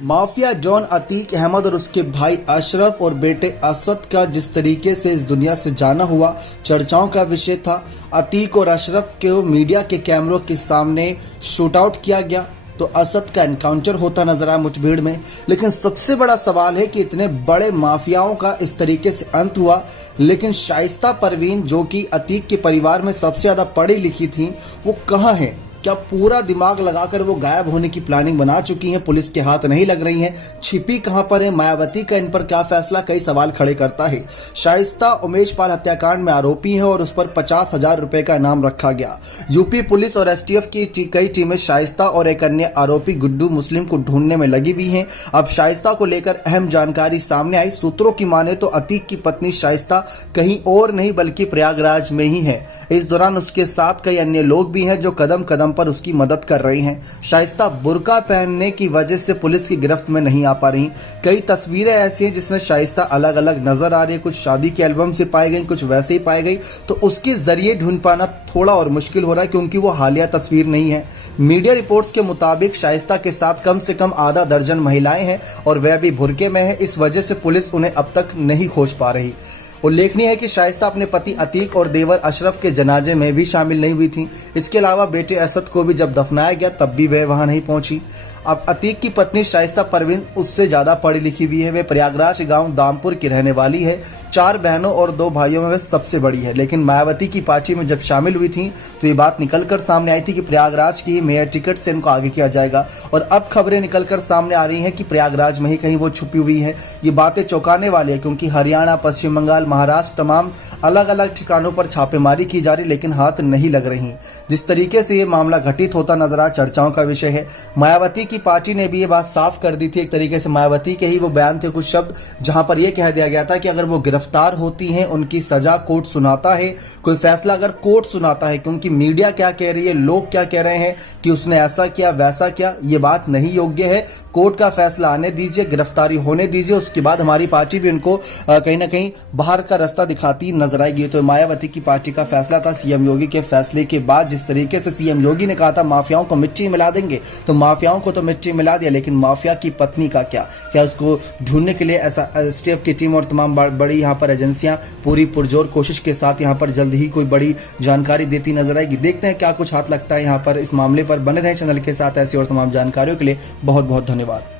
Mafia don Atiq Ahmad और उसके भाई अशरफ और बेटे असद का जिस तरीके से इस दुनिया से जाना हुआ चर्चाओं का विषय था। अतीक और अशरफ को मीडिया के कैमरों के सामने शूट आउट किया गया तो असद का एनकाउंटर होता नजर आया मुठभेड़ में। लेकिन सबसे बड़ा सवाल है कि इतने बड़े माफियाओं का इस तरीके से अंत हुआ, लेकिन शाइस्ता परवीन जो कि अतीक के परिवार में सबसे ज़्यादा पढ़ी लिखी थी, वो कहाँ हैं? क्या पूरा दिमाग लगाकर वो गायब होने की प्लानिंग बना चुकी हैं? पुलिस के हाथ नहीं लग रही हैं? छिपी कहां पर है? मायावती का इन पर क्या फैसला? कई सवाल खड़े करता है। शाइस्ता उमेश पाल हत्याकांड में आरोपी है और उस पर 50,000 रुपए का इनाम रखा गया। यूपी पुलिस और एसटीएफ की कई टीमें शाइस्ता और एक अन्य आरोपी गुड्डू मुस्लिम को ढूंढने में लगी हुई हैं। अब शाइस्ता को लेकर अहम जानकारी सामने आई। सूत्रों की माने तो अतीक की पत्नी शाइस्ता कहीं और नहीं बल्कि प्रयागराज में ही है। इस दौरान उसके साथ कई अन्य लोग भी हैं जो कदम कदम पर उसकी मदद कर रही हैं। शाइस्ता बुर्का पहनने की वजह से पुलिस की गिरफ्त में नहीं आ पा रही। कई तस्वीरें ऐसी हैं जिसमें शाइस्ता अलग अलग नजर आ रही है। कुछ शादी के एल्बम से पाई गई, कुछ वैसे ही पाई गई, तो उसके जरिए ढूंढ पाना थोड़ा और मुश्किल हो रहा है क्योंकि वो हालिया तस्वीर नहीं है। मीडिया रिपोर्ट्स के मुताबिक शाइस्ता के साथ कम से कम आधा दर्जन महिलाएं हैं और वह भी बुर्के में है। इस वजह से पुलिस उन्हें अब तक नहीं खोज पा रही। उल्लेखनीय है कि शाइस्ता अपने पति अतीक और देवर अशरफ के जनाजे में भी शामिल नहीं हुई थी। इसके अलावा बेटे असद को भी जब दफनाया गया तब भी वह वहां नहीं पहुंची। अब अतीक की पत्नी शाइस्ता परवीन उससे ज़्यादा पढ़ी लिखी हुई है। वे प्रयागराज गांव दामपुर की रहने वाली है। 4 बहनों और 2 भाइयों में वह सबसे बड़ी है। लेकिन मायावती की पार्टी में जब शामिल हुई थी तो ये बात निकलकर सामने आई थी कि प्रयागराज की मेयर टिकट से इनको आगे किया जाएगा। और अब खबरें निकलकर सामने आ रही हैं कि प्रयागराज में ही कहीं वो छुपी हुई है। ये बातें चौंकाने वाली है क्योंकि हरियाणा, पश्चिम बंगाल, महाराष्ट्र तमाम अलग अलग ठिकानों पर छापेमारी की जा रही, लेकिन हाथ नहीं लग रही। जिस तरीके से ये मामला घटित होता नजर आया, चर्चाओं का विषय है। मायावती की पार्टी ने भी ये बात साफ कर दी थी। एक तरीके से मायावती के ही वो बयान थे, कुछ शब्द, जहां पर यह कह दिया गया था कि अगर वो गिरफ्तार होती हैं, उनकी सजा कोर्ट सुनाता है, कोई फैसला अगर कोर्ट सुनाता है, क्योंकि मीडिया क्या कह रही है, लोग क्या कह रहे हैं कि उसने ऐसा किया वैसा किया, ये बात नहीं योग्य है। कोर्ट का फैसला आने दीजिए, गिरफ्तारी होने दीजिए, उसके बाद हमारी पार्टी भी उनको कहीं ना कहीं बाहर का रास्ता दिखाती नजर आएगी। तो मायावती की पार्टी का फैसला था। सीएम योगी के फैसले के बाद जिस तरीके से सीएम योगी ने कहा था माफियाओं को मिट्टी मिला देंगे, तो माफियाओं को तो मिट्टी मिला दिया, लेकिन माफिया की पत्नी का क्या उसको ढूंढने के लिए ऐसा एसटीएफ की टीम और तमाम बड़ी यहाँ पर एजेंसियां पूरी पुरजोर कोशिश के साथ यहाँ पर जल्द ही कोई बड़ी जानकारी देती नजर आएगी। देखते हैं क्या कुछ हाथ लगता है यहाँ पर इस मामले पर। बने रहें चैनल के साथ ऐसी और तमाम जानकारियों के लिए। बहुत बहुत धन्यवाद।